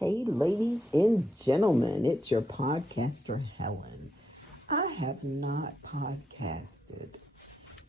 Hey, ladies and gentlemen, it's your podcaster, Helen. I have not podcasted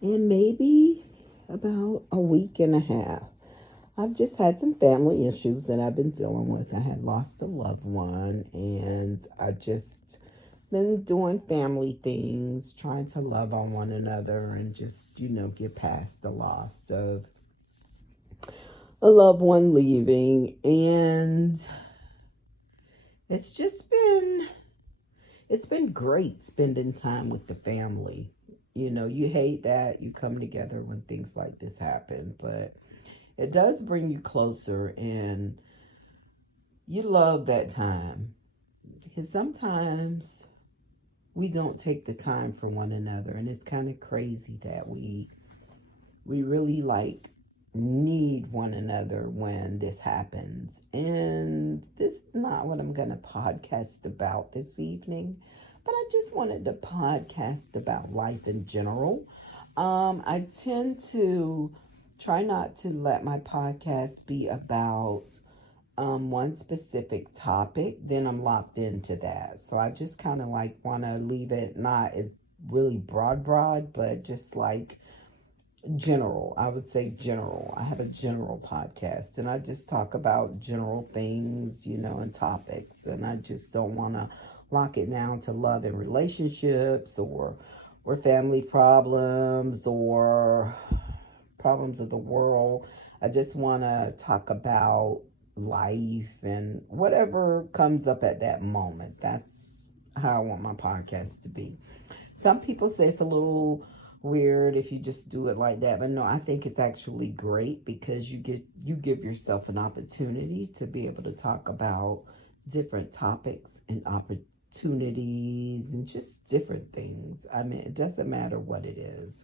in maybe about a week and a half. I've just had some family issues that I've been dealing with. I had lost a loved one, and I just been doing family things, trying to love on one another and just, get past the loss of a loved one leaving. And it's just been it's been great spending time with the family. You hate that you come together when things like this happen, but it does bring you closer, and you love that time because sometimes we don't take the time for one another, and it's kind of crazy that we really need one another when this happens. And this is not what I'm going to podcast about this evening, but I just wanted to podcast about life in general. I tend to try not to let my podcast be about one specific topic, then I'm locked into that. So I just kind of want to leave it not as really broad, but just general. I would say general. I have a general podcast, and I just talk about general things, and topics. And I just don't want to lock it down to love and relationships or family problems or problems of the world. I just want to talk about life and whatever comes up at that moment. That's how I want my podcast to be. Some people say it's a little weird if you just do it like that, but no, I think it's actually great because you give yourself an opportunity to be able to talk about different topics and opportunities and just different things. I mean, it doesn't matter what it is.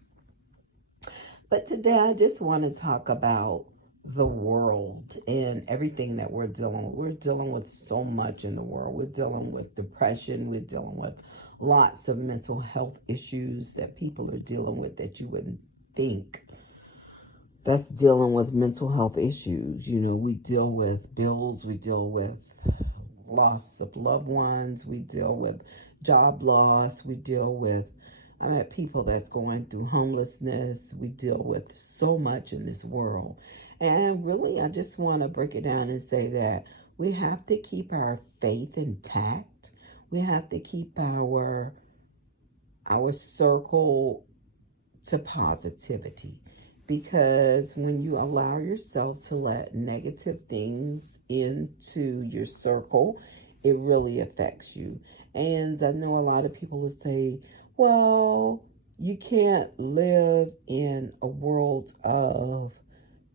But today I just want to talk about the world and everything that we're dealing with. We're dealing with so much in the world. We're dealing with depression. We're dealing with lots of mental health issues that people are dealing with that you wouldn't think that's dealing with mental health issues. We deal with bills, we deal with loss of loved ones, we deal with job loss, we deal with I met people that's going through homelessness. We deal with so much in this world. And really, I just want to break it down and say that we have to keep our faith intact. We have to keep our circle to positivity, because when you allow yourself to let negative things into your circle, it really affects you. And I know a lot of people will say, well, you can't live in a world of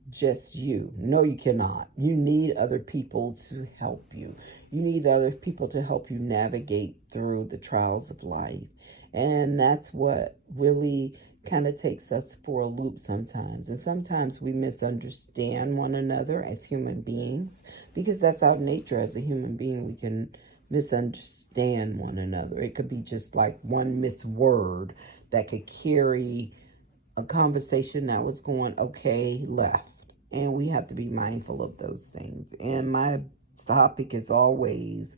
just you. No, you cannot. You need other people to help you. You need other people to help you navigate through the trials of life. And that's what really kind of takes us for a loop sometimes. And sometimes we misunderstand one another as human beings, because that's our nature as a human being. We can misunderstand one another. It could be just like one misword that could carry a conversation that was going okay left. And we have to be mindful of those things. And my topic is always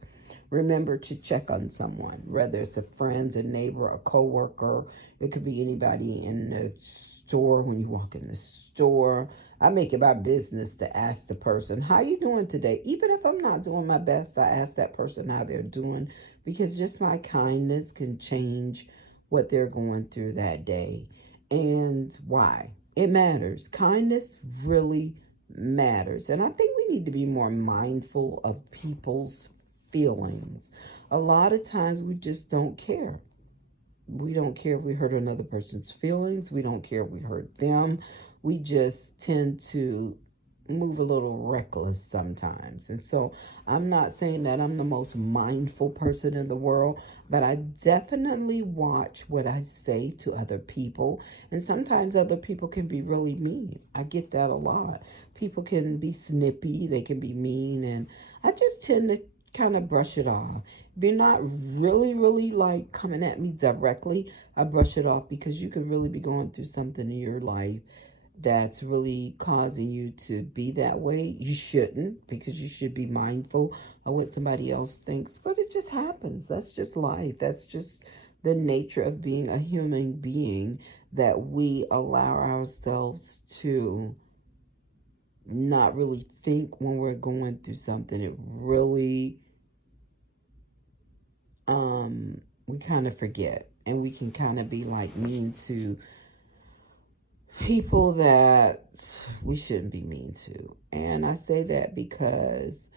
remember to check on someone, whether it's a friend, a neighbor, a coworker. It could be anybody in the store. When you walk in the store, I make it my business to ask the person, how you doing today? Even if I'm not doing my best, I ask that person how they're doing, because just my kindness can change what they're going through that day. And why? It matters. Kindness really matters. And I think we need to be more mindful of people's feelings. A lot of times we just don't care. We don't care if we hurt another person's feelings. We don't care if we hurt them. We just tend to move a little reckless sometimes. And so I'm not saying that I'm the most mindful person in the world, but I definitely watch what I say to other people. And sometimes other people can be really mean. I get that a lot. People can be snippy, they can be mean, and I just tend to kind of brush it off. If you're not really coming at me directly, I brush it off, because you could really be going through something in your life that's really causing you to be that way. You shouldn't, because you should be mindful of what somebody else thinks. But it just happens. That's just life. That's just the nature of being a human being, that we allow ourselves to not really think when we're going through something. It really, we kind of forget, and we can kind of be like mean to people that we shouldn't be mean to. And I say that because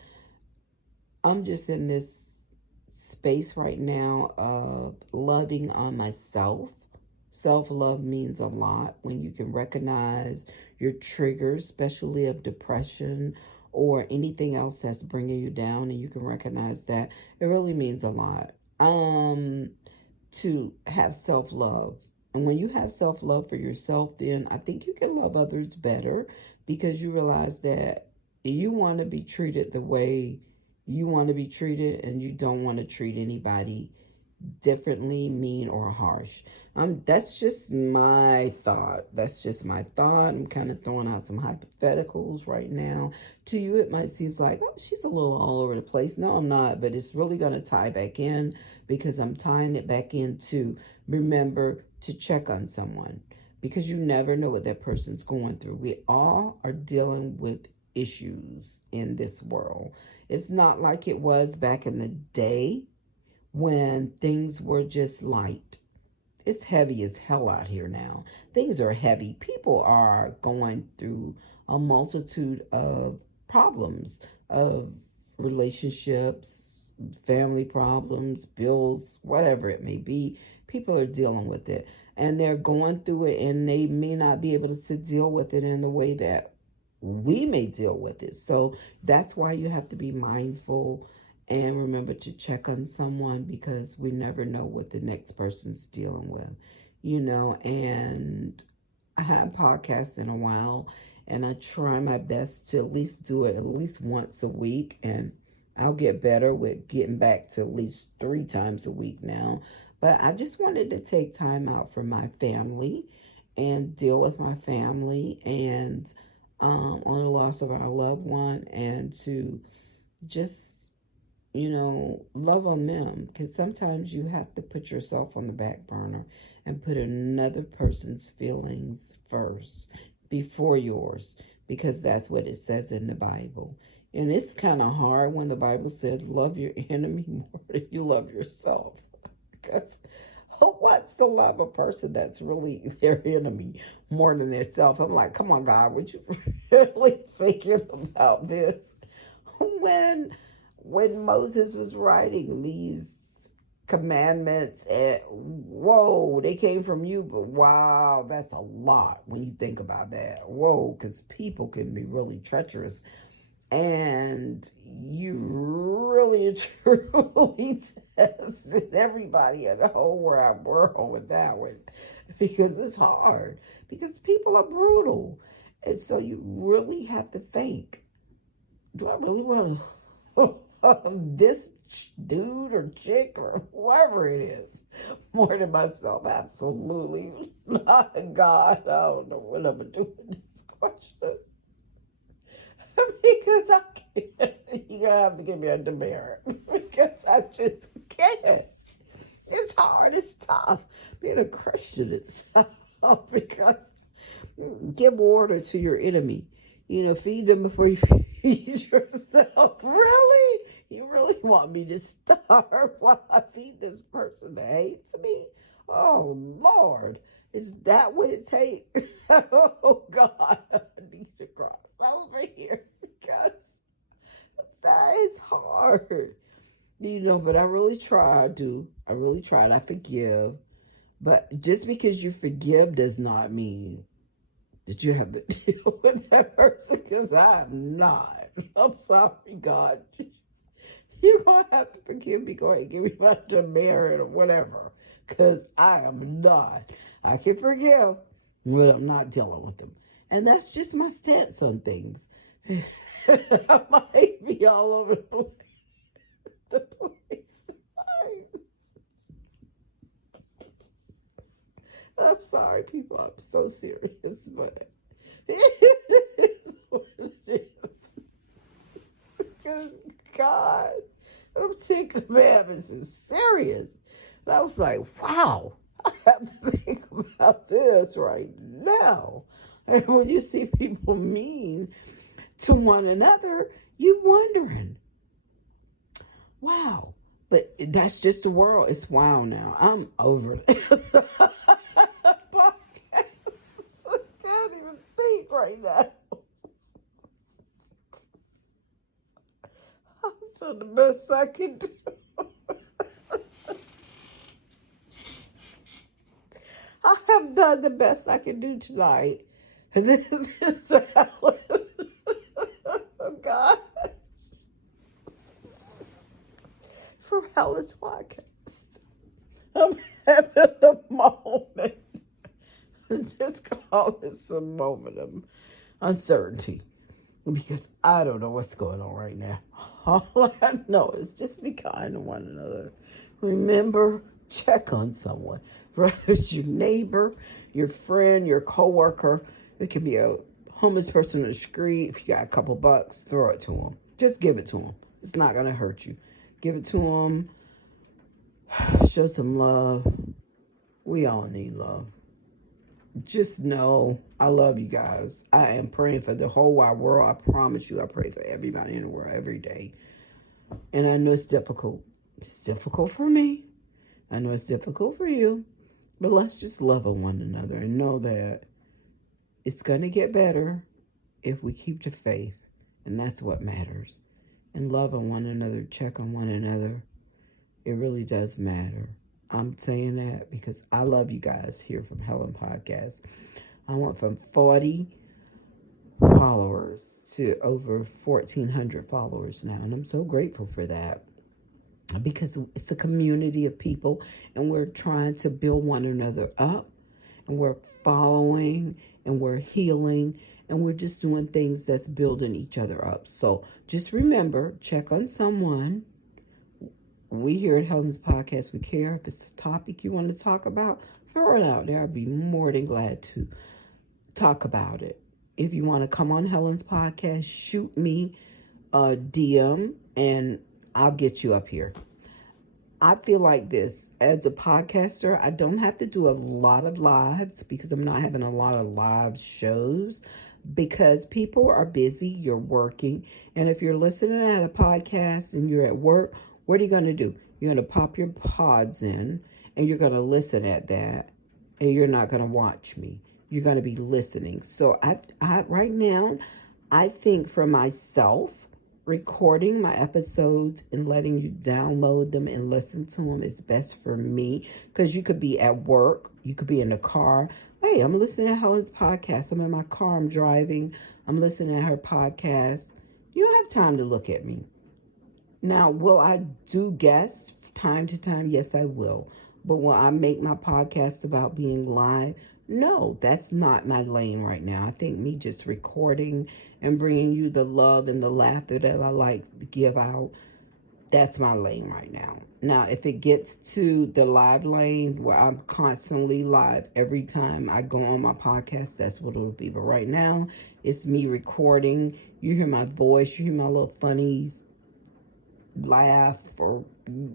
I'm just in this space right now of loving on myself. Self love means a lot when you can recognize your triggers, especially of depression or anything else that's bringing you down, and you can recognize that. It really means a lot. To have self love. And when you have self love for yourself, then I think you can love others better, because you realize that you want to be treated the way you want to be treated, and you don't want to treat anybody differently, mean, or harsh. That's just my thought. That's just my thought. I'm kind of throwing out some hypotheticals right now. To you, it might seem like, oh, she's a little all over the place. No, I'm not, but it's really going to tie back in, because I'm tying it back into remember to check on someone, because you never know what that person's going through. We all are dealing with issues in this world. It's not like it was back in the day when things were just light. It's heavy as hell out here now. Things are heavy. People are going through a multitude of problems, of relationships, family problems, bills, whatever it may be. People are dealing with it, and they're going through it, and they may not be able to deal with it in the way that we may deal with it. So that's why you have to be mindful and remember to check on someone, because we never know what the next person's dealing with, and I haven't podcasted in a while, and I try my best to at least do it at least once a week, and I'll get better with getting back to at least 3 times a week now. But I just wanted to take time out for my family and deal with my family, and on the loss of our loved one, and to just love on them, because sometimes you have to put yourself on the back burner and put another person's feelings first before yours, because that's what it says in the Bible. And it's kind of hard when the Bible says love your enemy more than you love yourself, because who wants to love a person that's really their enemy more than their self? I'm like, come on, God, would you really thinking about this? When Moses was writing these commandments, and whoa, they came from you, but wow, that's a lot when you think about that. Whoa, because people can be really treacherous, and you really and truly tested everybody in the whole wide world with that one, because it's hard, because people are brutal. And so you really have to think, do I really want to this dude or chick or whoever it is more than myself? Absolutely not. God, I don't know what I'm going to do with this question. Because I can't. You're going to have to give me a demerit, because I just can't. It's hard. It's tough. Being a Christian is tough, because give order to your enemy. Feed them before you feed yourself. Really? You really want me to starve while I feed this person that hates me? Oh, Lord. Is that what it takes? Oh, God. I need to cross over here, because that is hard. But I really try. I do. I really try, and I forgive. But just because you forgive does not mean that you have to deal with that person, because I'm not. I'm sorry, God. You're going to have to forgive me. Go ahead and give me my demerit or whatever, because I am not. I can forgive, but I'm not dealing with them. And that's just my stance on things. I might be all over the place. I'm sorry, people. I'm so serious, but It is what it is. Because God, them 10 commandments is serious. And I was like, wow, I have to think about this right now. And when you see people mean to one another, you wondering, wow. But that's just the world. It's wow now. I'm over this. Podcast. I can't even think right now. I'm doing the best I can do. I have done the best I can do tonight. And this is Alan. Oh, God. From Helen's podcast. I'm having a moment. Just call this a moment of uncertainty. Because I don't know what's going on right now. All I know is just be kind to one another. Remember, check on someone. Whether it's your neighbor, your friend, your coworker. It can be a homeless person on the street. If you got a couple bucks, throw it to them. Just give it to them. It's not going to hurt you. Give it to them. Show some love. We all need love. Just know I love you guys. I am praying for the whole wide world. I promise you, I pray for everybody in the world every day. And I know it's difficult. It's difficult for me. I know it's difficult for you. But let's just love one another and know that it's going to get better if we keep the faith. And that's what matters. And love on one another, check on one another. It really does matter. I'm saying that because I love you guys here from Helen Podcast. I went from 40 followers to over 1,400 followers now. And I'm so grateful for that. Because it's a community of people and we're trying to build one another up. And we're following and we're healing. And we're just doing things that's building each other up. So just remember, check on someone. We here at Helen's Podcast, we care. If it's a topic you want to talk about, throw it out there. I'd be more than glad to talk about it. If you want to come on Helen's Podcast, shoot me a DM and I'll get you up here. I feel like this. As a podcaster, I don't have to do a lot of lives because I'm not having a lot of live shows because people are busy. You're working. And if you're listening at a podcast and you're at work, what are you going to do? You're going to pop your pods in and you're going to listen at that and you're not going to watch me. You're going to be listening. So I right now, I think for myself, recording my episodes and letting you download them and listen to them is best for me because you could be at work. You could be in the car. Hey, I'm listening to Helen's podcast. I'm in my car. I'm driving. I'm listening to her podcast. You don't have time to look at me. Now, will I do guests time to time? Yes, I will. But will I make my podcast about being live? No, that's not my lane right now. I think me just recording and bringing you the love and the laughter that I like to give out, that's my lane right now. Now, if it gets to the live lane where I'm constantly live every time I go on my podcast, that's what it'll be. But right now, it's me recording. You hear my voice. You hear my little funny laugh or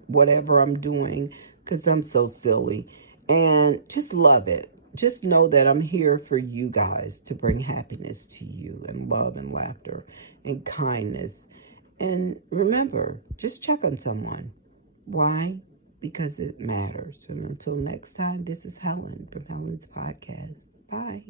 whatever I'm doing because I'm so silly. And just love it. Just know that I'm here for you guys to bring happiness to you and love and laughter and kindness. And remember, just check on someone. Why? Because it matters. And until next time, this is Helen from Helen's Podcast. Bye.